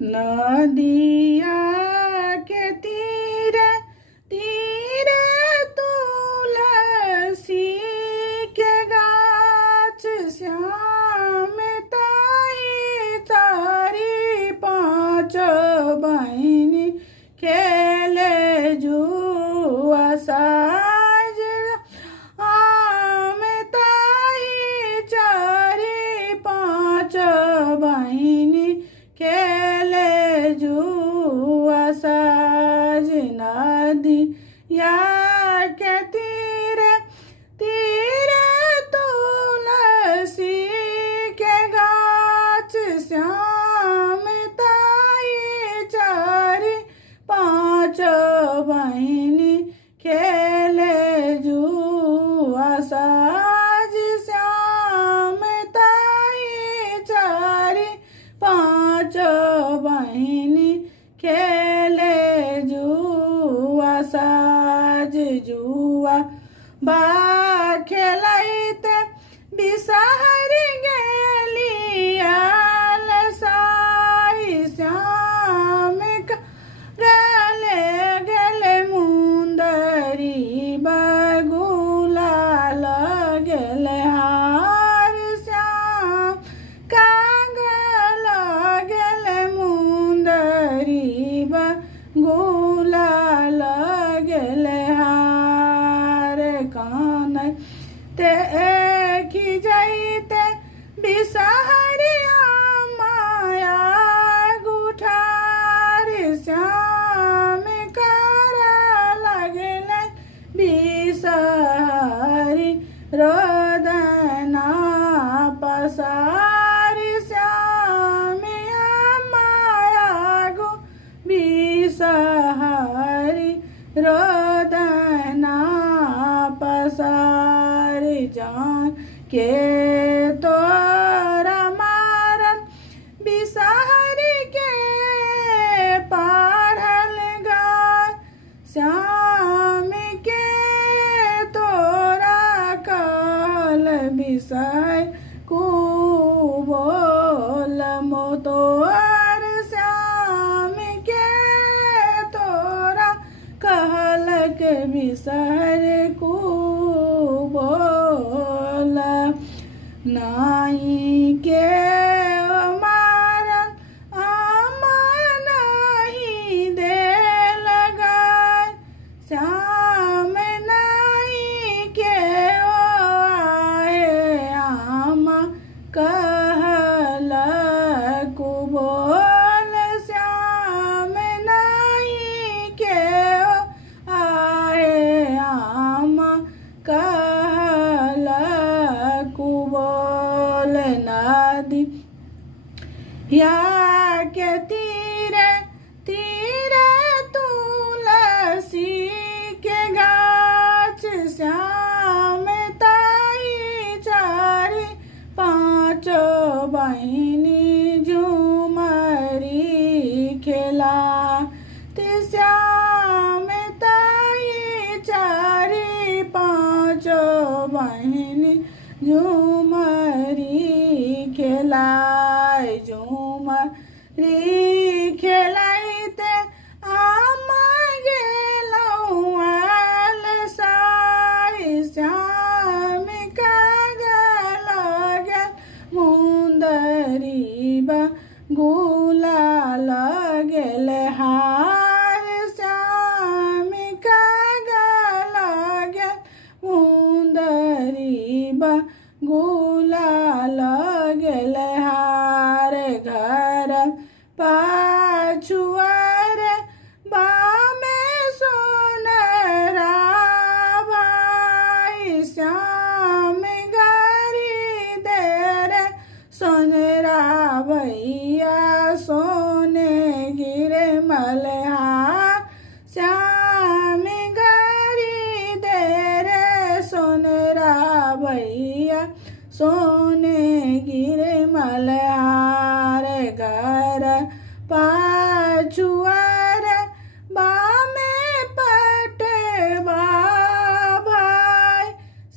नदिया के तीरे तीरे तुलसी के गाछ श्याम ताई चारि पाँच बहिनी खेले जुआ साज आम ताई चारि पाँच बहिनी खेले जुआ साज नदिया के तीरे तीरे तुलसी के गाछ श्याम ताई चारि पाँच बहिनी खेले जुआ साज श्याम ताई चारि पाँच बहिनी खेले जुआ साज जुआ बा खेलैते बिसहरि गेलियाल साई श्याम गले गले मुंदरी बगुलाल गेले हार श्याम कागल गेले मुंदरी बगुलाल गेले हार कान ते की जैते बिसहरिया माया गुठार श्याम करा लगले बिसहरि रोदना पसार श्याम माया गु बिसहरि रोदना पसार जान के तोरा मारन बिसहरि के पाढ़ल गाय श्याम के तोरा काल बिसहरि को बोल मोतोर श्याम के तोरा कहलक बिसहरि को बोल नाई के मारन आमा नहीं दे लगाय श्याम नाई के आए आमा कहलक बोल श्याम नाई के आए आमा कहलक बोल नदी या के तीरे तीरे तुलसी के गाछ श्याम ताई चारि पाँच बहिनी झुमरी खेला श्याम ताई चारि पाँच बहिनी झुमरी खेलाय झुमरी खेलाइते आमा गेलौआल साई श्याम कागल गेल मुंदरी बगुलाल गेल हार श्याम कागल गेल मुंदरी बगुलाल गेल हार घर पाछुआर बामे सोनरा भाई श्याम गारी देर सोनरा भैया सोने गिरे मलहार श्याम गारी देर सोनरा भैया सोने गिरे मलहार घर पाछुआर बामे पटवा भाई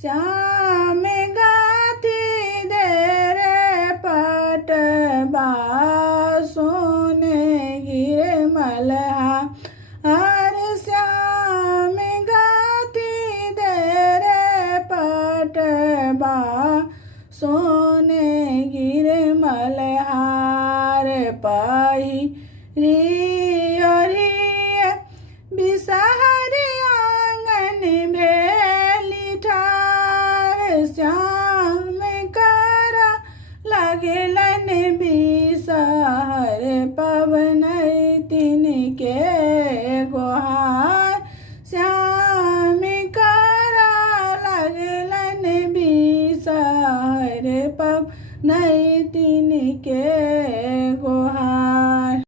श्याम गाती दे रे पटवा सोने सोने गिरे मलहार पहिरी बिसहरी आंगन भेली ठार श्याम करा लगलन बिसहर पवन तिनके गोहार श्याम करा लगलन बिसहर पवन तिनके